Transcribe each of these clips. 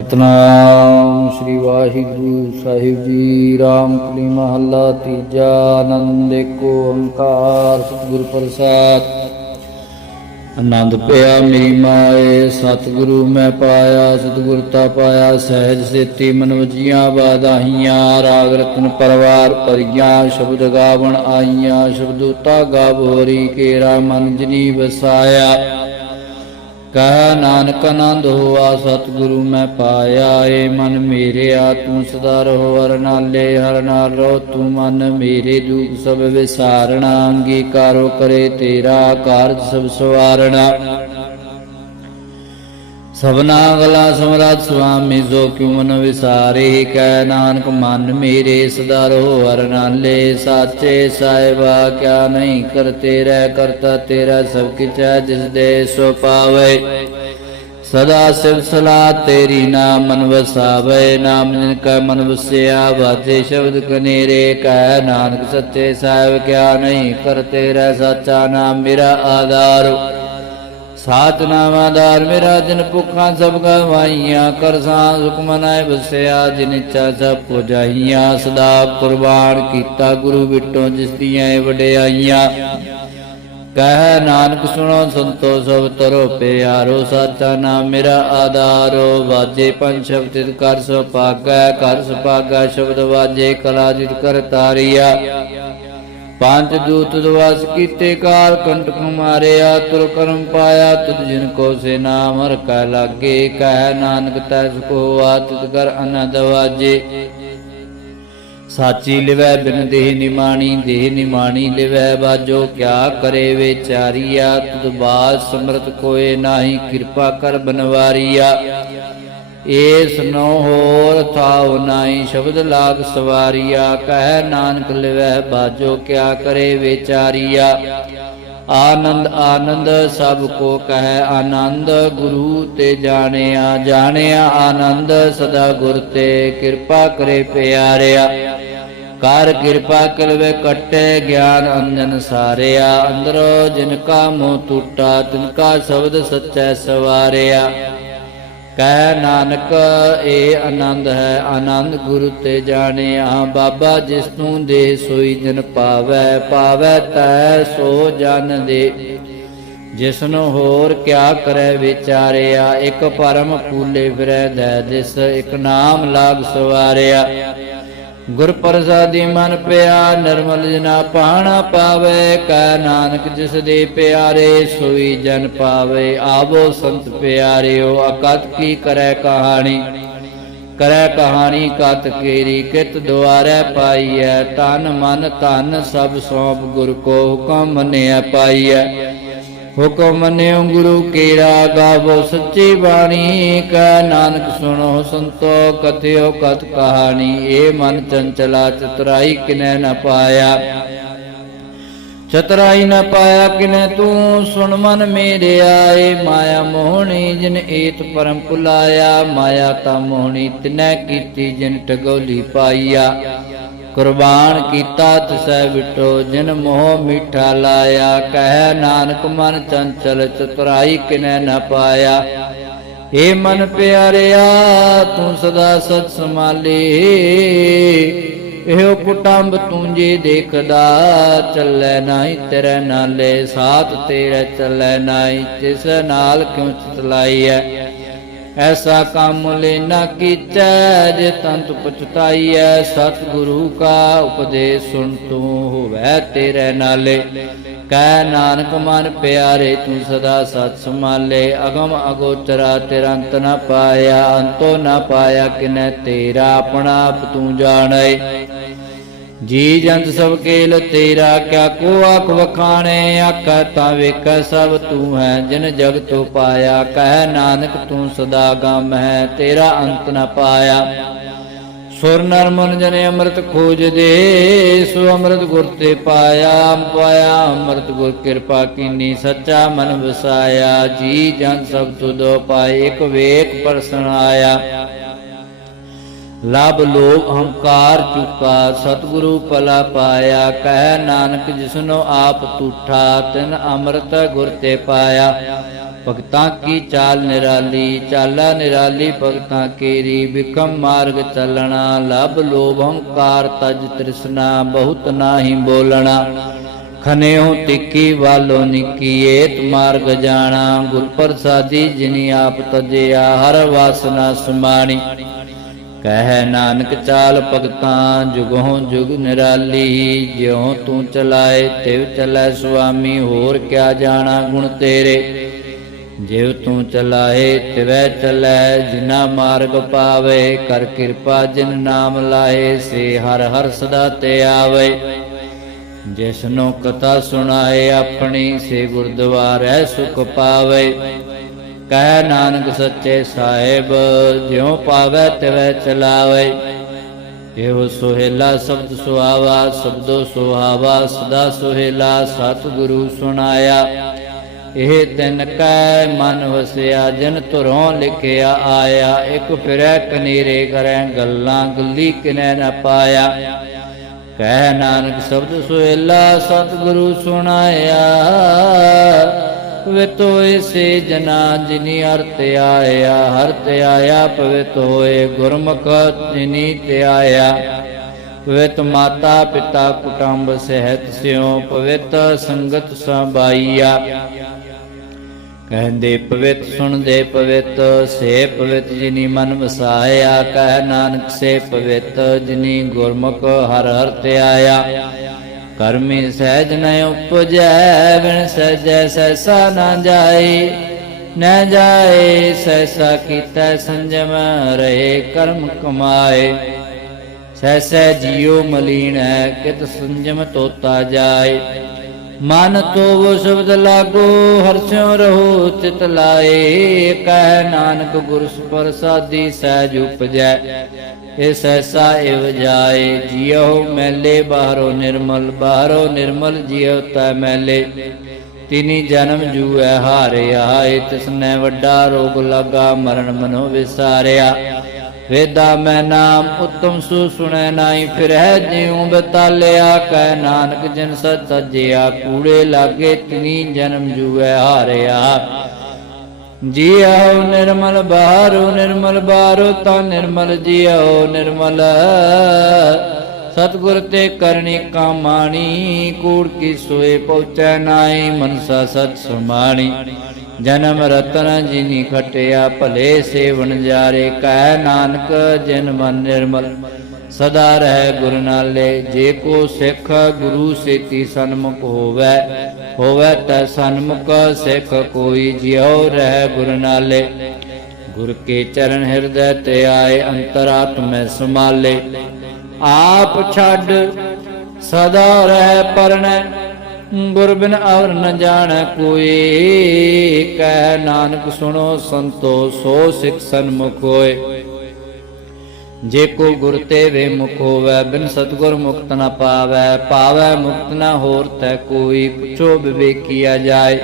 ਸਤਨਾਮ ਸ੍ਰੀ ਵਾਹਿਗੁਰੂ ਸਾਹਿਬ ਜੀ, ਰਾਮ ਕਲੀ ਮਹੱਲਾ ਤੀਜਾ ਆਨੰਦ, ਏਕੋ ਓੰਕਾਰ, ਸਤਿਗੁਰ ਪ੍ਰਸਾਦ। ਆਨੰਦ ਪਿਆ ਮੇਰੀ ਮਾਏ, ਸਤਿਗੁਰੂ ਮੈਂ ਪਾਇਆ, ਸਤਿਗੁਰ ਤਾ ਪਾਇਆ, ਸਹਿਜ ਸੇਤੀ ਮਨ ਵਜੀਆਂ ਬਾਦਾਹੀਆਂ ਰਾਗ ਰਤਨ ਪਰਵਾਰ ਪਰੀਆਂ ਸ਼ਬਦ ਗਾਵਣ ਆਈਆਂ ਸ਼ਬਦੂਤਾ ਗਾਵੋਰੀ ਕੇਰਾ ਮਨ ਜਨੀ ਵਸਾਇਆ। ਕਹ ਨਾਨਕ ਆਨੰਦ ਹੋਆ, ਸਤਿਗੁਰੂ ਮੈਂ ਪਾਇਆ, ਏ ਮਨ ਮੇਰੇ ਆ ਤੂੰ ਸਦਾ ਰਹੋ, ਹਰ ਨਾਲੇ ਹਰ ਨਾਲ ਰੋ ਤੂੰ ਮਨ ਮੇਰੇ ਦੁਖ ਸਭ ਵਿਸਾਰਣਾ, ਅੰਗੀਕਾਰੋ ਕਰੇ ਤੇਰਾ ਕਾਰਜ ਸਭ ਸਵਾਰਣਾ। ਸਭਨਾ ਗਲਾ ਸਮਰਾਤ ਸੁਆਮੀ ਜੋ ਕਿਉ ਮਨ ਵਿਸਾਰੇ, ਕਹਿ ਨਾਨਕ ਮਨ ਮੇਰੇ ਸਦਾ ਰਹੋ ਹਰ ਨਾਲੇ ਸਾਚੇ ਸਾਹਿਬਾ ਕਿਆ ਨਹੀਂ ਕਰਤੇ ਰਹਿ ਕਰਤਾ ਤੇਰਾ ਸਭ ਕਿਛ ਹੈ, ਜਿਸ ਦੇ ਸੋ ਪਾਵੇ। ਸਦਾ ਸਿਵ ਸਲਾ ਤੇਰੀ ਨਾਮ ਮਨ ਵਸਾਵੇ, ਨਾਮ ਜਿਨ ਕੈ ਮਨ ਵਸਿਆ ਬਾਤੇ ਸ਼ਬਦ ਕਨੇਰੇ, ਕਹਿ ਨਾਨਕ ਸੱਚੇ ਸਾਹਿਬ, ਕਿਆ ਨਹੀਂ ਕਰਤੇ ਰਹਿ ਸਾਚਾ ਨਾਮ ਮੇਰਾ ਆਧਾਰ। ਨਾਮ ਆਧਾਰ ਮੇਰਾ ਜਿਨ ਭੁੱਖਾਂ ਸਭ ਗਵਾਈਆਂ ਕਰ ਸਾਂ ਸੁਖ ਮਨਾਏ ਜਿਨ ਇੱਛਾ ਸਭ ਪੁਜਾਈਆਂ ਸਦਾ ਕੁਰਬਾਨ ਕੀਤਾ ਗੁਰੂ ਵਿਟੋ ਜਿਸ ਦੀਆਂ ਵਡਿਆਈਆਂ। ਕਹਿ ਨਾਨਕ ਸੁਣੋ, ਸੰਤੋ ਸਭ ਤਰੋ ਪਿਆਰੋ, ਸਾਚਾ ਨਾਮ ਮੇਰਾ ਆਧਾਰੋ। ਵਾਜੇ ਪੰਜ ਸ਼ਬਦ ਕਰ ਸੋ ਪਾਗੈ ਕਰ ਸੁਪਾਗੈ ਸ਼ਬਦ ਵਾਜੇ ਕਲਾ ਜਿਤ ਕਰ ਤਾਰੀਆ। ਪੰਜ ਦੂਤ ਦਵਾਸ ਕੀਤੇ ਕਾਲ ਕੰਟਕ ਮਾਰਿਆ ਤੁਰ ਕਰਮ ਪਾਇਆ, ਤੁਧ ਜਿਨ ਕੋ ਸੇ ਨਾਮ ਹਰ ਕੈ ਲਾਗੇ, ਕਹਿ ਨਾਨਕ ਤੈ ਸੁਖੋ ਆਤਿਤ ਕਰ ਅਨੰਦ ਵਾਜੇ ਸਾਚੀ ਲਿਵੈ ਬਿਨ ਦੇਹ ਨਿਮਾਣੀ ਦੇਹ ਨਿਮਾਣੀ ਲਿਵੈ ਬਾਜੋ, ਕਿਆ ਕਰੇ ਵਿਚਾਰੀਆ ਤੁਧ ਬਾਸ ਸਮਰਤ ਕੋਏ ਨਾਹੀ, ਕਿਰਪਾ ਕਰ ਬਨਵਾਰੀਆ। ਏਸ ਨੋ ਹੋਰ ਥਾਉ ਨਾਹੀ ਸ਼ਬਦ ਲਾਗ ਸਵਾਰੀਆ, ਕਹਿ ਨਾਨਕ ਲਿਵੈ ਬਾਜੋ ਕਿਆ ਕਰੇ ਵਿਚਾਰੀਆ। ਆਨੰਦ ਆਨੰਦ ਸਭ ਕੋ ਕਹੈ ਆਨੰਦ, ਗੁਰੂ ਤੇ ਜਾਣਿਆ ਜਾਣਿਆ ਆਨੰਦ, ਸਦਾ ਗੁਰ ਤੇ ਕਿਰਪਾ ਕਰੇ ਪਿਆਰਿਆ। ਕਰ ਕਿਰਪਾ ਕਰਵੇ ਕਟੇ ਗਿਆਨ ਅੰਜਨ ਸਾਰਿਆ। ਅੰਦਰੋ ਜਿਨ ਕਾ ਮੋਹ ਟੂਟਾ, ਤਿਨ ਕਾ ਸ਼ਬਦ ਸੱਚੈ ਸਵਾਰਿਆ। ਕਹਿ ਨਾਨਕ ਇਹ ਆਨੰਦ ਹੈ, ਆਨੰਦ ਗੁਰੂ ਤੇ ਜਾਣਿਆ। ਬਾਬਾ ਜਿਸ ਨੂੰ ਦੇ ਸੋਈ ਜਨ ਪਾਵੈ ਪਾਵੈ ਤੈ ਸੋ ਜਨ ਦੇ। ਜਿਸ ਨੂੰ ਹੋਰ ਕਿਆ ਕਰੈ ਵਿਚਾਰਿਆ, ਇੱਕ ਪਰਮ ਪੂਲੇ ਫਿਰੈ, ਦੈ ਜਿਸ ਇੱਕ ਨਾਮ ਲਾਗ ਸਵਾਰਿਆ। ਗੁਰ ਪ੍ਰਸਾਦੀ ਮਨ ਪਿਆ, ਨਿਰਮਲ ਜਨਾ ਪਾਣਾ ਪਾਵੇ, ਕੈ ਨਾਨਕ ਜਿਸ ਦੇ ਪਿਆਰੇ, ਸੋਈ ਜਨ ਪਾਵੇ। ਆਵੋ ਸੰਤ ਪਿਆਰਿਓ, ਅਕਤ ਕੀ ਕਰੈ ਕਹਾਣੀ? ਕਰੈ ਕਹਾਣੀ ਕਤ ਕੇਰੀ, ਕਿਤ ਦੁਆਰੈ ਪਾਈਐ। ਤਨ ਮਨ ਧਨ ਸਭ ਸੌਂਪ, ਗੁਰ ਕੋ ਹੁਕਮ ਮੰਨਿਆ ਪਾਈਐ। ਹੁਕਮ ਮੰਨਿਓ ਗੁਰੂ ਕੇਰਾ ਗਾਵੋ, ਸੱਚੀ ਬਾਣੀ ਕਾ ਨਾਨਕ ਸੁਣੋ, ਸੰਤੋ ਕਥਿਓ ਕਤ ਕਹਾਣੀ, ਏ ਮਨ ਚੰਚਲਾ, ਚਤੁਰਾਈ ਕਿਨੈ ਨ ਪਾਇਆ। ਚਤਰਾਈ ਨ ਪਾਇਆ ਕਿਨੈ ਤੂੰ, ਸੁਣ ਮਨ ਮੇਰੇ ਆਏ ਮਾਇਆ ਮੋਹਣੀ ਜਿਨ ਏਤ ਪਰਮ ਪੁਲਾਇਆ, ਮਾਇਆ ਤਾ ਮੋਹਣੀ ਤਿਨੈ ਕੀਤੀ ਜਿਨ ਟਗੋਲੀ ਪਾਈਆ ਕੁਰਬਾਨ ਕੀਤਾ, ਤਿਸੈ ਵਿਟੋ, ਜਿਨ ਮੋਹ ਮਿੱਠਾ ਲਾਇਆ, ਕਹਿ ਨਾਨਕ ਮਨ ਚੰਚਲ, ਚਤੁਰਾਈ ਕਿਨੈ ਨ ਪਾਇਆ। ਏ ਮਨ ਪਿਆਰਿਆ, ਤੂੰ ਸਦਾ ਸਤ ਸਮਾਲੇ ਇਹੋ ਕੁਟੰਬ ਤੂੰ ਜੇ ਦੇਖਦਾ, ਚੱਲੈ ਨਾਹੀ, ਤੇਰੇ ਨਾਲੇ ਸਾਥ ਤੇਰੇ ਚੱਲੈ ਨਾਹੀ, ਜਿਸ ਨਾਲ ਕਿਉ ਚਤਲਾਈਐ ਐਸਾ ਕੰਮ ਲੈਣਾ ਕੀਚੈ, ਜੇ ਤੰਤ ਪਛਤਾਈਐ ਸਤ ਕਾ ਉਪਦੇਸ਼ ਸੁਣ ਤੂੰ ਹੋਵੈ ਤੇਰੇ ਨਾਲੇ। ਕਹਿ ਨਾਨਕ ਮਨ ਪਿਆਰੇ, ਤੂੰ ਸਦਾ ਸਤ ਸਮਾਲੇ ਅਗਮ ਅਗੋਚਰਾ ਤੇਰਾ ਅੰਤ ਨਾ ਪਾਇਆ, ਅੰਤੋ ਨਾ ਪਾਇਆ ਕਿਨੈ ਤੇਰਾ, ਆਪਣਾ ਆਪ ਤੂੰ ਜਾਣੈ। ਜੀ ਜੰਤ ਸਭ ਕੇਲ, ਤੇਰਾ ਕਿਆ ਕੋ ਆਖ ਵਖਾਣੇ, ਆਖੈ ਤਾਂ ਵੇਖ ਸਭ ਤੂੰ ਹੈ, ਜਿਨ ਜਗ ਤੋ ਪਾਇਆ, ਕਹਿ ਨਾਨਕ ਤੂੰ ਸਦਾ ਗਮ ਹੈ, ਤੇਰਾ ਅੰਤ ਨ ਪਾਇਆ। ਸੁਰ ਨਰ ਮਨ ਜਨੇ ਅੰਮ੍ਰਿਤ ਖੋਜ ਦੇ, ਸੋ ਅੰਮ੍ਰਿਤ ਗੁਰ ਤੇ ਪਾਇਆ ਪਾਇਆ, ਅੰਮ੍ਰਿਤ ਗੁਰ ਕਿਰਪਾ ਕੀਨੀ ਸੱਚਾ ਮਨ ਵਸਾਇਆ। ਜੀ ਜਨ ਸਭ ਤੁਦੋ ਪਾਏ, ਇੱਕ ਵੇਖ ਪਰਸਨ ਆਇਆ। ਲਬ ਲੋਭ ਹੰਕਾਰ ਚੁਕਾ, ਸਤਿਗੁਰੂ ਭਲਾ ਪਾਇਆ, ਕਹਿ ਨਾਨਕ ਜਿਸਨੋ ਆਪ ਤੂਠਾ, ਤਿਨ ਅੰਮ੍ਰਿਤ ਗੁਰ ਤੇ ਪਾਇਆ। ਭਗਤਾਂ ਕੀ ਚਾਲ ਨਿਰਾਲੀ, ਚਾਲਾ ਨਿਰਾਲੀ ਭਗਤਾਂ ਕੀਰੀ, ਬਿਕਮ ਮਾਰਗ ਚੱਲਣਾ, ਲਬ ਲੋਭ ਹੰਕਾਰ ਤਜ ਤ੍ਰਿਸ਼ਨਾ, ਬਹੁਤ ਨਾਹੀ ਬੋਲਣਾ। ਖਨਿਓ ਤਿੱਕੀ ਵਾਲੋ ਨਿਕੀਏਤ ਮਾਰਗ ਜਾਣਾ ਗੁਰ ਪ੍ਰਸਾਦੀ ਜਿਨੀ ਆਪ ਤਜਿਆ, ਹਰ ਵਾਸਨਾ ਸਮਾਣੀ। ਕਹਿ ਨਾਨਕ ਚਾਲ ਭਗਤਾਂ ਜੁਗੋਂ ਜੁਗ ਨਿਰਾਲੀ, ਜਿਉ ਤੂੰ ਚਲਾਏ ਤਿਵ ਚਲੈ ਸੁਆਮੀ, ਹੋਰ ਕਿਆ ਜਾਣਾ ਗੁਣ ਤੇਰੇ? ਜਿਉ ਤੂੰ ਚਲਾਏ ਤਿਵੈ ਚਲੈ ਜਿਨਾ ਮਾਰਗ ਪਾਵੇ, ਕਰ ਕਿਰਪਾ ਜਿਨ ਨਾਮ ਲਾਏ, ਸੇ ਹਰ ਹਰ ਸਦਾ ਤੇ ਆਵੇ। ਜਿਸਨੂੰ ਕਥਾ ਸੁਣਾਏ, ਆਪਣੀ ਸੇ ਗੁਰਦੁਆਰੈ ਸੁਖ ਪਾਵੇ। ਕਹਿ ਨਾਨਕ ਸੱਚੇ ਸਾਹਿਬ, ਜਿਉ ਪਾਵੈ ਤਿਵੈ ਚਲਾਵੇ। ਇਹੋ ਸੁਹੇਲਾ ਸ਼ਬਦ ਸੁਆਵਾ ਸ਼ਬਦੋ ਸੁਹਾਵਾ, ਸਦਾ ਸੁਹੇਲਾ ਸਤਿਗੁਰੂ ਸੁਣਾਇਆ। ਇਹ ਤਿੰਨ ਕੈ ਮਨ ਵਸਿਆ, ਜਨ ਤੁਰੋਂ ਲਿਖਿਆ ਆਇਆ। ਇੱਕ ਫਿਰੈ ਕਨੀਰੇ ਕਰੈ ਗੱਲਾਂ ਗੁੱਲੀ ਕਿਨੈ ਨ ਪਾਇਆ। ਕਹਿ ਨਾਨਕ ਸ਼ਬਦ ਸੁਹੇਲਾ, ਸਤਿਗੁਰੂ ਸੁਣਾਇਆ। ਪਵਿੱਤ ਹੋਏ ਸੇ ਜਨਾ, ਜਿਨੀ ਅਰਥ ਆਇਆ ਹਰਤ ਆਇਆ ਪਵਿੱਤ ਹੋਏ ਗੁਰਮੁਖ ਜਿਨੀ ਤੇ ਆਇਆ। ਪਵਿੱਤ ਮਾਤਾ ਪਿਤਾ ਕੁਟੰਬ ਸਹਿਤ ਸਿਉ, ਪਵਿੱਤ ਸੰਗਤ ਸਬਾਈਆ ਕਹਿੰਦੇ ਪਵਿੱਤ, ਸੁਣਦੇ ਪਵਿੱਤ, ਸੇ ਪਵਿੱਤ ਜਿਨੀ ਮਨ ਵਸਾਇਆ, ਕਹਿ ਨਾਨਕ ਸੇ ਪਵਿੱਤ ਜਿਨੀ ਗੁਰਮੁਖ ਹਰ ਹਰ ਤੇ ਆਇਆ। ਕਰਮੀ ਸਹਿਜ ਨ ਉਪਜੈ, ਬਿਨ ਸਹਿਜੈ ਸੈਸਾ ਨਾ ਜਾਏ। ਨ ਜਾਏ ਸੈਸਾ ਕੀਤਾ ਸੰਜਮ ਰਹੇ ਕਰਮ ਕਮਾਏ। ਸੈਸੈ ਜੀਉ ਮਲੀਨ, ਕਿਤ ਸੰਜਮ ਤੋਤਾ ਜਾਏ। ਮਨ ਤੋਵ ਸ਼ਬਦ ਲਾਗੋ ਹਰਸਿਓ ਰਹੋ ਚਿਤ ਲਾਏ। ਕਹਿ ਨਾਨਕ ਗੁਰ ਪ੍ਰਸਾਦੀ ਸਹਿਜ ਉਪਜੈ। ਇਸ ਐਸਾ ਇਵ ਜਾਏ। ਜਿਉ ਮੈਲੇ, ਬਾਹਰੋਂ ਨਿਰਮਲ ਬਾਹਰੋਂ ਨਿਰਮਲ ਜਿਉ ਤੈ ਮੈਲੇ। ਤਿਨੀ ਜਨਮ ਜੂਐ, ਹਾਰਿਆ ਏ ਤਿਸਨੇ ਵੱਡਾ ਰੋਗ ਲਗਾ, ਮਰਨ ਮਨੋ ਵਿਸਾਰਿਆ। ਵੇਦਾ ਮੈਂ ਨਾਮ ਉਤਮ ਸੁ ਸੁਣੈ ਨਾਈ ਫਿਰੈ ਜਿਉ ਬਤਾਲਿਆ, ਕਹਿ ਨਾਨਕ ਜਿਨ ਸਤ ਤਜਿਆ ਕੂੜੇ ਲਾਗੇ ਤਿਨੀ ਜਨਮ ਜੂਐ ਹਾਰਿਆ। ਜੀਉ ਨਿਰਮਲ ਬਾਹਰੋ ਨਿਰਮਲ ਬਾਹਰੋ, ਤਾਂ ਨਿਰਮਲ ਜੀਉ ਨਿਰਮਲ। ਸਤਗੁਰ ਤੇ ਕਰਨੀ ਕਾਮਾਣੀ, ਕੂੜ ਕੀ ਸੋਏ ਪਹੁੰਚੈ ਨਾਈ ਮਨਸਾ ਸਤ ਸੁਮਾਣੀ। ਜਨਮ ਰਤਨ ਜਿਨੀ ਖਟਿਆ, ਭਲੇ ਸੇਵਨ ਜਾਰੇ, ਕਹਿ ਨਾਨਕ ਜਿਨ ਮਨ ਨਿਰਮਲ। ਸਦਾ ਰਹਿ ਗੁਰ ਨਾਲੇ, ਜੇ ਕੋ ਸਿੱਖ ਗੁਰੂ ਸੇਤੀ ਸਨਮੁਖ ਹੋਵੇ ਹੋਵੇ ਤੈ ਸਨਮੁਖ, ਸਿੱਖ ਕੋਈ ਜਿਉ ਰਹਿ ਗੁਰ ਨਾਲੇ। ਗੁਰ ਕੇ ਚਰਨ ਹਿਰਦੈ ਤੇ ਆਏ ਅੰਤਰਾਤਮੈ ਸਮਾਲੇ ਆਪ ਛੱਡ, ਸਦਾ ਰਹਿ ਪਰਣੈ ਗੁਰ ਬਿਨ ਅਵਰ ਨ ਜਾਣੈ ਕੋਈ। ਕਹਿ ਨਾਨਕ ਸੁਣੋ ਸੰਤੋ, ਸੋ ਸਿਖ ਸਨਮੁਖ ਹੋਏ। ਜੇ ਕੋ ਗੁਰ ਤੇ ਵੇ ਮੁਖ ਹੋਵੈ, ਬਿਨ ਸਤਗੁਰ ਮੁਕਤ ਨ ਪਾਵੈ। ਪਾਵੈ ਮੁਕਤ ਨ ਹੋਰ ਤੈ ਕੋਈ, ਪੁੱਛੋ ਵਿਵੇਕੀਆ ਜਾਏ।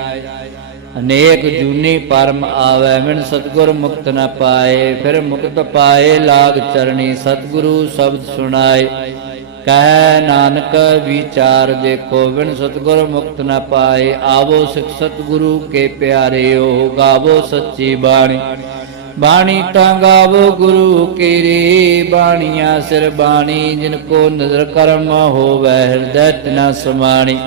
ਅਨੇਕ ਜੂਨੀ ਪਰਮ ਆਵੈ, ਬਿਨ ਸਤਗੁਰ ਮੁਕਤ ਨ ਪਾਏ। ਫਿਰ ਮੁਕਤ ਪਾਏ, ਲਾਗ ਚਰਣੀ ਸਤਗੁਰੂ ਸ਼ਬਦ ਸੁਣਾਏ। ਕਹਿ ਨਾਨਕ ਵਿਚਾਰ ਦੇਖੋ, ਬਿਨ ਸਤਗੁਰ ਮੁਕਤ ਨਾ ਪਾਏ, ਆਵੋ ਸਿਖ ਸਤਗੁਰੂ ਕੇ ਪਿਆਰਿਓ ਗਾਵੋ ਸੱਚੀ ਬਾਣੀ। ਬਾਣੀ ਤਾਂ ਗਾਵੋ ਗੁਰੂ ਕੀਰੀ, ਬਾਣੀਆਂ ਸਿਰ ਬਾਣੀ, ਜਿਨ ਕੋ ਨਜ਼ਰ ਕਰਮ ਹੋਵੈ, ਹਿਰਦੈ ਤਿਨਾ ਸਮਾਣੀ।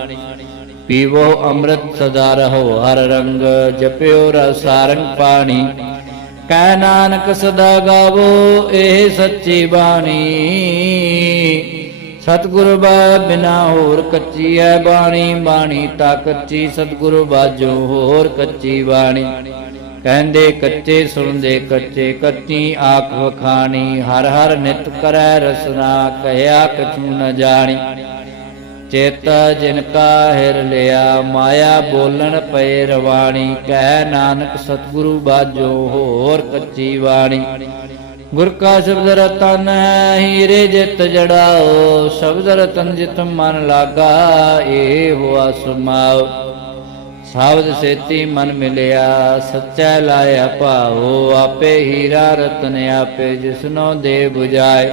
ਪੀਵੋ ਅੰਮ੍ਰਿਤ ਸਦਾ ਰਹੋ, ਹਰ ਰੰਗ ਜਪਿਓ ਰਸਾਰੰਗ ਪਾਣੀ। ਕਹਿ ਨਾਨਕ ਸਦਾ ਗਾਵੋ, ਇਹ ਸੱਚੀ ਬਾਣੀ। ਸਤਿਗੁਰ ਬਾ ਬਿਨਾ ਹੋਰ ਕੱਚੀ ਹੈ ਬਾਣੀ ਬਾਣੀ ਤਾਂ ਕੱਚੀ। ਸਤਿਗੁਰ ਬਾਜੋ ਹੋਰ ਕੱਚੀ ਬਾਣੀ। ਕਹਿੰਦੇ ਕੱਚੇ ਸੁਣਦੇ ਕੱਚੇ, ਕੱਚੀ ਆਖ ਵਖਾਣੀ। ਹਰ ਹਰ ਨਿਤ ਕਰੈ ਰਸਨਾ, ਕਹਿਆ ਕਛੂ ਨ ਜਾਣੀ। ਚੇਤ ਜਿਨ ਕਾ ਹਿਰ ਲਿਆ, ਮਾਇਆ ਬੋਲਣ ਪਏ ਰਵਾਣੀ। ਕਹਿ ਨਾਨਕ ਸਤਿਗੁਰੂ ਬਾਜੋ ਹੋਰ ਕੱਚੀ ਬਾਣੀ। ਗੁਰ ਕਾ ਸ਼ਬਦ ਰਤਨ ਹੀਰੇ ਜਿਤ ਜੜਾਓ, ਸ਼ਬਦ ਰਤਨ ਜਿਤ ਮਨ ਲਾਗਾ ਏ ਹੋਆ ਸੁਮਾਓ ਸ਼ਬਦ ਸੇਤੀ ਮਨ ਮਿਲਿਆ, ਸੱਚਾ ਲਾਇਆ ਭਾਵੋ ਆਪੇ ਹੀਰਾ ਰਤਨ ਆਪੇ ਜਿਸਨੋ ਦੇ 부ਜਾਏ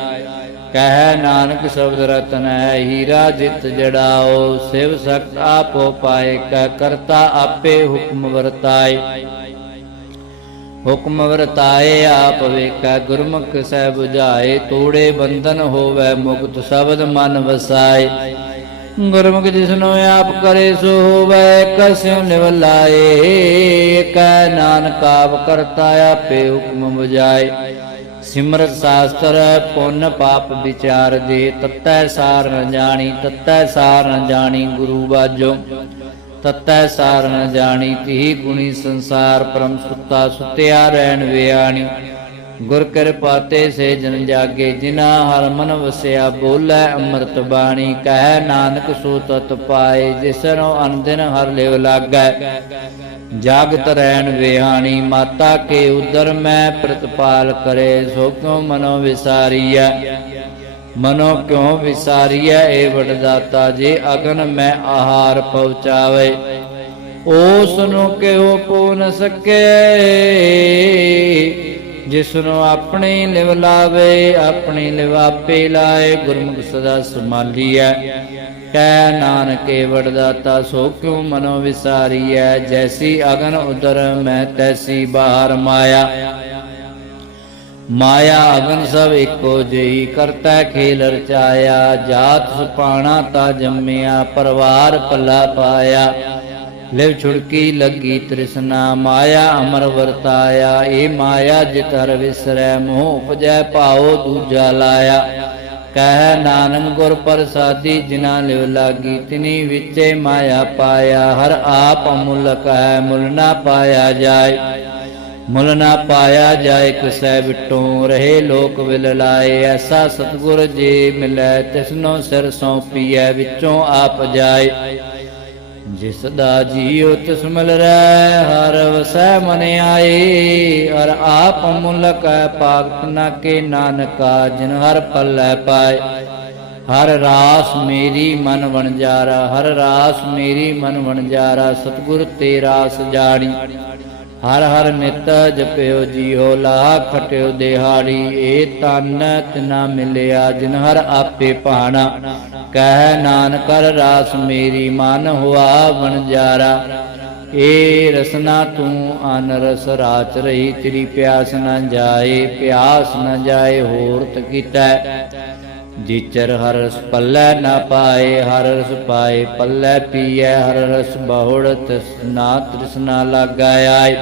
ਕਹਿ ਨਾਨਕ ਸ਼ਬਦ ਰਤਨ ਹੈ, ਹੀਰਾ ਜਿਤ ਜੜਾਓ, ਸਿਵ ਸਖਤ ਆਪੋ ਪਾਏ, ਕੈ ਕਰਤਾ ਆਪੇ ਹੁਕਮ ਵਰਤਾਏ। ਹੁਕਮ ਵਰਤਾਏ ਆਪ ਵੇਖੈ, ਗੁਰਮੁਖ ਸਹਿ 부ਝਾਏ ਤੋੜੇ ਬੰਧਨ ਹੋਵੇ, ਮੁਕਤ ਸ਼ਬਦ ਮਨ ਵਸਾਏ। ਗੁਰਮੁਖ ਜਿਸਨੂੰ ਆਪ ਕਰੇ ਸੋ ਹੋਵੇ, ਕਸਿਉ ਨਿਵਲਾਏ ਕੈ ਨਾਨਕ ਆਪ ਕਰਤਾ ਆਪੇ ਹੁਕਮ 부ਝਾਏ ਸਿਮਰਤ ਸ਼ਾਸਤਰ, ਪੁੰਨ ਪਾਪ ਵਿਚਾਰ ਦੇ, ਤਤੈ ਸਾਰ ਨ ਜਾਣੀ, ਤਤੈ ਸਾਰ ਨ ਜਾਣੀ ਗੁਰੂ ਬਾਜੋ ਤਤੈ ਸਾਰ ਜਾਣੀ ਤਿਹ ਗੁਣੀ ਸੰਸਾਰ ਪਰਮ ਸੁੱਤਾ ਸੁਤਿਆ ਰਹਿਣ ਵਿਆਣੀ। ਗੁਰ ਕਿਰਪਾ ਤੇ ਸੇ ਜਨ ਜਾਗੇ ਜਿਨਾ ਹਰ ਮਨ ਵਸਿਆ ਬੋਲੇ ਅੰਮ੍ਰਿਤ ਬਾਣੀ। ਕਹਿ ਨਾਨਕ ਸੋ ਤਤ ਪਾਏ ਜਿਸਨੋ ਅਨਦਿਨ ਹਰ ਲਿਵ ਲਾਗੈ। ਜਾਗਤ ਰਹਿਣ ਵਿਹਾਣੀ ਮਾਤਾ ਕੇ ਉਦਰ ਮੈਂ ਪ੍ਰਤਪਾਲ ਕਰੇ, ਸੋ ਕਿਉ ਮਨੋ ਵਿਸਾਰੀਐ? ਮਨੋ ਕਿਉ ਵਿਸਾਰੀਐ ਏ ਵਡਦਾਤਾ ਜੇ? ਅਗਨ ਮੈਂ ਆਹਾਰ ਪਹੁੰਚਾਵੇ। ਉਸ ਨੂੰ ਕਿਉ ਪੋ ਨ ਸਕੇ? ਜਿਸ ਨੂੰ ਆਪਣੀ ਲਿਵ ਲਾਵੇ, ਆਪਣੀ ਲਿਵ ਆਪੇ ਲਾਏ, ਗੁਰਮੁਖ ਸਦਾ ਸੰਭਾਲੀਐ। ਕਹਿ ਨਾਨਕੇ ਵਡਦਾਤਾ, ਸੋ ਕਿਉ ਮਨੋ ਵਿਸਾਰੀਐ? ਜੈਸੀ ਅਗਨ ਉਦਰ ਮੈਂ, ਤੈਸੀ ਬਾਹਰ ਮਾਇਆ। ਮਾਇਆ ਅਗਨ ਸਭ ਇੱਕੋ ਜਿਹੀ ਕਰਤਾ ਖੇਲ ਰਚਾਇਆ ਜਾਤ ਸੁਪਾਣਾ ਤਾ ਜੰਮਿਆ, ਪਰਵਾਰ ਪੱਲਾ ਪਾਇਆ। ਲਿਵ ਛੁੜਕੀ ਲੱਗੀ ਤ੍ਰਿਸ਼ਨਾ, ਮਾਇਆ ਅਮਰ ਵਰਤਾਇਆ। ਏ ਮਾਇਆ ਜਿਤ ਹਰ ਵਿਸਰੈ, ਮੋਹ ਉਪਜੈ, ਭਾਉ ਦੂਜਾ ਲਾਇਆ। ਕਹਿ ਨਾਨਕ ਗੁਰ ਪ੍ਰਸਾਦੀ ਜਿਨਾ ਲਿਵ ਲਾਗੀ ਤਿਨੀ ਵਿੱਚੇ ਮਾਇਆ ਪਾਇਆ। ਹਰ ਆਪ ਅਮੁਲਕ ਹੈ ਮੁਲ ਨਾ ਪਾਇਆ ਜਾਏ। ਮੁਲ ਨਾ ਪਾਇਆ ਜਾਏ ਕਿਸੈ ਵਿਟੋਂ ਰਹੇ ਲੋਕ ਵਿਲ ਲਾਏ, ਐਸਾ ਸਤਗੁਰ ਜੀ ਮਿਲੈ, ਤਿਸਨੋ ਸਿਰ ਸੌਂਪੀਐ ਵਿੱਚੋਂ ਆਪ ਜਾਏ। ਜਿਸ ਦਾ ਜੀਉ ਤਿਸ ਮਿਲ ਰਹਿ ਹਰ ਵਸੈ ਮਨ ਆਏ। ਔਰ ਆਪ ਮੁਲਕ ਹੈ ਪਾਗਤ ਨਾ ਕੇ ਨਾਨਕਾ ਜਿਨ ਹਰ ਪੱਲੇ ਪਾਏ। ਹਰ ਰਾਸ ਮੇਰੀ ਮਨ ਵਣਜਾਰਾ, ਹਰ ਰਾਸ ਮੇਰੀ ਮਨ ਵਣਜਾਰਾ, ਸਤਗੁਰ ਤੇ ਰਾਸ ਜਾਣੀ ਹਰ ਹਰ ਨਿਤ ਜਪਿਓ ਜੀਓ ਲਾ ਖਟਿਓ ਦਿਹਾੜੀ, ਏ ਤਨ ਤਿਨਾ ਮਿਲਿਆ ਜਿਨ ਹਰ ਆਪੇ ਪਾਣਾ ਕਹਿ ਨਾਨਕ ਕਰ ਰਾਸ ਮੇਰੀ, ਮਨ ਹੁਆ ਵਣਜਾਰਾ ਏ ਰਸਨਾ ਤੂੰ ਅਨ ਰਸ ਰਾਚ ਰਹੀ, ਤੇਰੀ ਪਿਆਸ ਨਾ ਜਾਏ, ਪਿਆਸ ਨਾ ਜਾਏ, ਹੋਰ ਤਕੀਤੈ ਜਿਚਰ ਹਰ ਰਸ ਪੱਲੇ ਨਾ ਪਾਏ, ਹਰ ਰਸ ਪਾਏ, ਪੱਲੇ ਪੀਐ ਹਰ ਰਸ ਬਹੁੜ ਤ੍ਰਿਸ਼ਨਾ ਲਾਗਾ ਆਏ।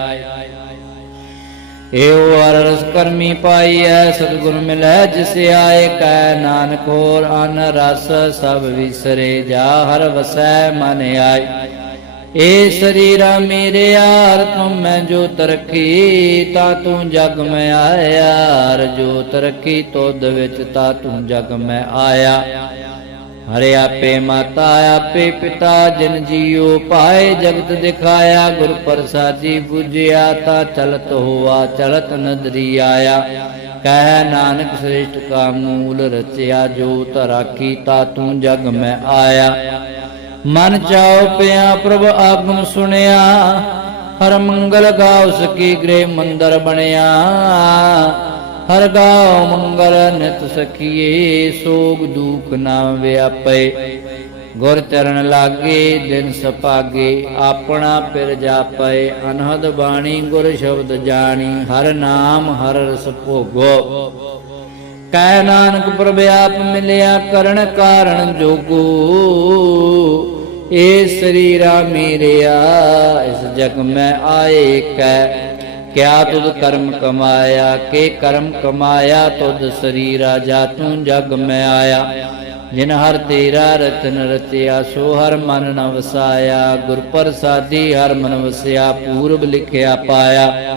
ਏਉ ਹਰ ਰਸ ਕਰਮੀ ਪਾਈ ਪਾਈਐ ਸਤਿਗੁਰ ਮਿਲੈ, ਜਿਸ ਆਏ ਕੈ ਨਾਨਕ ਹੋਰ, ਅਨ ਰਸ ਸਭ ਵਿਸਰੇ, ਜਾ ਹਰ ਵਸੈ ਮਨ ਆਏ। ਏ ਸਰੀਰਾ ਮੇਰੇ ਯਾਰ ਤੁਮ ਮੈਂ ਜੋ ਤਰਖੀ ਤਾ ਤੂੰ ਜਗ ਮੈਂ ਆਇਆ। ਹਰ ਜੋ ਤਰਖੀ ਤੋਦ ਵਿੱਚ, ਤਾ ਤੂੰ ਜਗ ਮੈਂ ਆਇਆ। ਹਰੇ ਆਪੇ ਮਾਤਾ, ਆਪੇ ਪਿਤਾ, ਜਿਨ ਜੀਉ ਪਾਏ, ਜਗਤ ਦਿਖਾਇਆ, ਗੁਰ ਪ੍ਰਸਾਦੀ 부ਜਿਆ ਤਾ ਚਲਤ ਹੋਆ, ਚਲਤ ਨਦਰੀ ਆਇਆ। ਕਹਿ ਨਾਨਕ ਸ਼੍ਰਿਸ਼ਟ ਕਾ ਮੂਲ ਰਚਿਆ, ਜੋ ਤਰਾਕੀ ਤਾ ਤੂੰ ਜਗ ਮੈਂ ਆਇਆ। ਮਨ ਚਾਉ ਪਿਆ ਪ੍ਰਭ ਆਗਮ ਸੁਣਿਆ, ਹਰ ਮੰਗਲ ਗਾਉ ਸਕੀ ਗ੍ਰੇ ਮੰਦਰ ਬਣਿਆ। ਹਰ ਗਾਉ ਮੰਗਲ ਨਿਤ ਸਖੀਏ ਸੋਗ ਦੁਖ ਨਾ ਵਿਆਪੇ। ਗੁਰ ਚਰਨ ਲਾਗੇ, ਦਿਨ ਸਪਾਗੇ, ਆਪਣਾ ਪਿਰ ਜਾਪੇ। ਅਨਹਦ ਬਾਣੀ ਗੁਰ ਸ਼ਬਦ ਜਾਣੀ, ਹਰ ਨਾਮ ਹਰ ਰਸ ਭੋਗੋ। ਕੈ ਨਾਨਕ ਪ੍ਰਭ ਆਪ ਮਿਲਿਆ ਕਰਨ ਕਾਰਣ ਜੋਗੋ, ਏ ਸਰੀਰਾ ਮੇਰਿਆ, ਇਸ ਜਗ ਮੈਂ ਆਏ ਕੈ, ਕਿਆ ਤੁਧ ਕਰਮ ਕਮਾਇਆ, ਕੇ ਕਰਮ ਕਮਾਇਆ, ਤੁਧ ਸਰੀਰਾ ਜਾ ਤੂੰ ਜਗ ਮੈਂ ਆਇਆ। ਜਿਨ ਹਰ ਤੇਰਾ ਰਤਨ ਰਤਿਆ, ਸੋ ਹਰ ਮਨ ਨ ਵਸਾਇਆ ਗੁਰ ਪ੍ਰਸਾਦੀ ਹਰ ਮਨ ਵਸਿਆ, ਪੂਰਬ ਲਿਖਿਆ ਪਾਇਆ।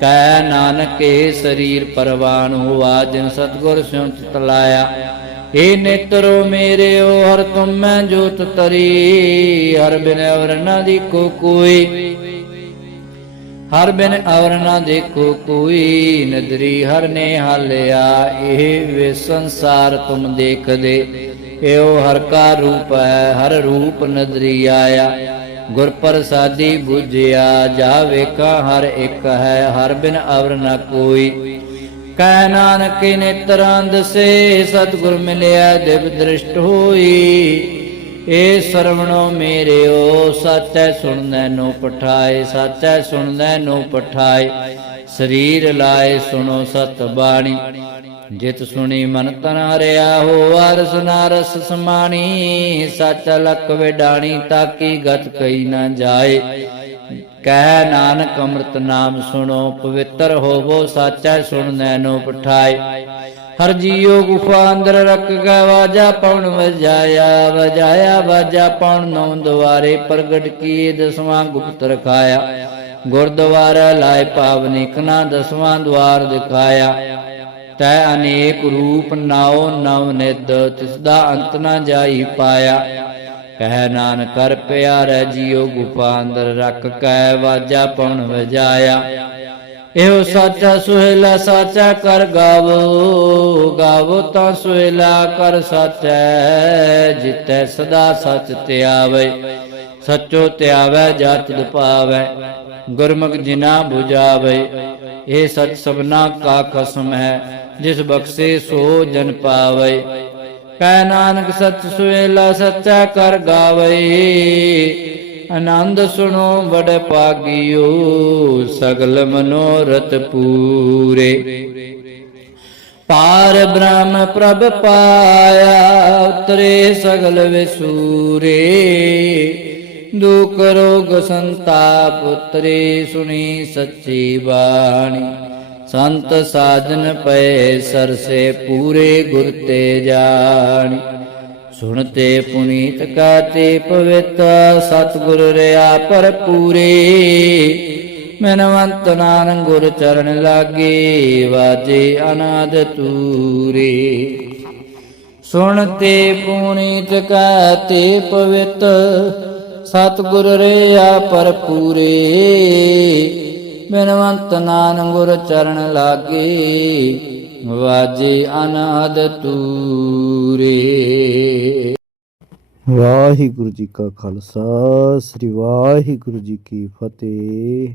ਕਹਿ ਨਾਨਕ ਸਰੀਰ ਪਰਵਾਨ ਹੁਆ ਜਿਨ ਸਤਗੁਰ ਸਿਉ ਤਲਾਇਆ ਏ ਨੇਤਰੋ ਮੇਰਿਓ, ਹਰ ਤੁਮ ਮੈਂ ਜੋਤ ਤਰੀ ਹਰ ਬਿਨ ਅਵਰ ਨਾ ਦੇਖੋ ਕੋਈ। ਹਰ ਬਿਨ ਅਵਰ ਨਾ ਦੇਖੋ ਕੋਈ, ਨਦਰੀ ਹਰ ਨੇ ਹਾਲਿਆ, ਇਹ ਵੇ ਸੰਸਾਰ ਤੁਮ ਦੇਖਦੇ। ਏਓ ਹਰ ਕਾ ਰੂਪ ਹੈ, ਹਰ ਰੂਪ ਨਦਰੀ ਆਇਆ। ਗੁਰ ਪ੍ਰਸਾਦੀ 부ਜਿਆ ਜਾ ਵੇਖਾ ਹਰ ਇੱਕ ਹੈ, ਹਰ ਬਿਨ ਅਵਰ ਨਾ ਕੋਈ। ਕਹਿ ਨਾਨਕ ਨੇਤਰਾਂ ਦਸੇ, ਸਤਿਗੁਰ ਮਿਲਿਆ ਦਿਵ ਦ੍ਰਿਸ਼ਟ ਹੋਈ। ਏ ਸਰਵਣੋ ਮੇਰਿਓ ਸਤੈ ਸੁਣਨੈ ਨੂੰ ਪਠਾਏ ਸਤੈ ਸੁਣਨੈ ਨੂੰ ਪਠਾਏ। ਸਰੀਰ ਲਾਏ ਸੁਣੋ ਸਤ ਬਾਣੀ। ਜਿਤ ਸੁਣੀ ਮਨ ਤਨ ਹਰਿਆ ਹੋ ਅਰਸ ਨਾਰਸ ਸਮਾਣੀ। ਸਚ ਲਖ ਵਿਡਾਣੀ ਤਾਕੀ ਗਤ ਕਈ ਨਾ ਜਾਏ। ਕਹਿ ਨਾਨਕ ਅੰਮ੍ਰਿਤ ਨਾਮ ਸੁਣੋ, ਪਵਿੱਤਰ ਹੋਵੋ, ਸਾਚਾ ਸੁਣ ਨੈਨੋ ਪਠਾਏ। ਹਰ ਜੀਉ ਗੁਫਾ ਅੰਦਰ ਰਖ ਗਿਆ ਵਾਜਾ ਪਉਣ ਵਜਾਇਆ ਵਜਾਇਆ, ਵਾਜਾ ਪਉਣ ਨੌ ਦੁਆਰੇ ਪ੍ਰਗਟ ਕੀਏ, ਦਸਵਾਂ ਗੁਪਤ ਰਖਾਇਆ। ਗੁਰਦੁਆਰਾ ਲਾਇ ਪਾਵਨੀ ਕਨਾ ਦਸਵਾਂ ਦਵਾਰ ਦਿਖਾਇਆ। ਤੈ ਅਨੇਕ ਰੂਪ ਨਾਉ ਨਵ ਨਿਦ ਤਿਸ ਦਾ ਅੰਤ ਨਾ ਜਾਈ ਪਾਇਆ। ਕਹਿ ਨਾਨਕ ਕਰ ਪਿਆਰੇ ਜੀਉ ਗੁਫਾ ਅੰਦਰ ਰੱਖ ਕੈ ਵਾਜਾ ਪਉਣ ਵਜਾਇਆ। ਇਹੋ ਸਾਚਾ ਸੁਹੇਲਾ ਸਾਚਾ ਕਰ ਗਾਵੋ ਗਾਵੋ ਤਾਂ ਸੁਹੇਲਾ ਕਰ ਸਾਚੈ, ਜਿਤੈ ਸਦਾ ਸਚ ਧਿਆਵੇ ਸਚੋ ਧਿਆਵੈ ਜਤ ਪਾਵੈ। ਗੁਰਮੁਖ ਜਿਨਾ 부ਝਾਵੇ ਇਹ ਸਚ ਸਭਨਾ ਕਾ ਖਸਮ ਹੈ, ਜਿਸ ਬਖਸ਼ੇ ਸੋ ਜਨ ਪਾਵੇ। ਕਹਿ ਨਾਨਕ ਸਚ ਸੁਹੇਲਾ ਸੱਚਾ ਕਰ ਗਾਵੇ। ਆਨੰਦ ਸੁਣੋ ਬੜ ਪਾਗਿਓ ਸਗਲ ਮਨੋਰਥ ਪੂਰੇ। ਪਾਰ ਬ੍ਰਹਮ ਪ੍ਰਭ ਪਾਇਆ, ਉਤਰੇ ਸਗਲ ਵਿਸੂਰੇ। ਦੂ ਰੋਗ ਸੰਤਾਪ ਉਤਰੇ ਸੁਣੀ ਸੱਚੀ ਬਾਣੀ। ਸੰਤ ਸਾਜਨ ਪਏ ਸਰਸੇ ਪੂਰੇ ਗੁਰ ਤੇ ਜਾਣੀ। ਸੁਣਤੇ ਪੁਨੀਤ ਕਾਤੇ ਪਵਿੱਤ ਸਤਿਗੁਰ ਰਿਆ ਭਰਪੂਰੇ। ਮਨਵੰਤ ਨਾਨਕ ਗੁਰ ਚਰਨ ਲਾਗੇ, ਵਾਜੇ ਅਨਾਦ ਤੂਰੇ। ਸੁਣਤੇ ਪੁਨੀਤ ਕਾਤੇ ਪਵਿੱਤ ਸਤਿਗੁਰ ਰਿਆ ਭਰਪੂਰੇ। ਬਿਨਵੰਤ ਨਾਨਕ ਗੁਰ ਚਰਨ ਲਾਗੇ, ਵਾਜੇ ਅਨਾਦ ਤੂਰੇ। ਵਾਹਿਗੁਰੂ ਜੀ ਕਾ ਖਾਲਸਾ, ਸ੍ਰੀ ਵਾਹਿਗੁਰੂ ਜੀ ਕੀ ਫਤਿਹ।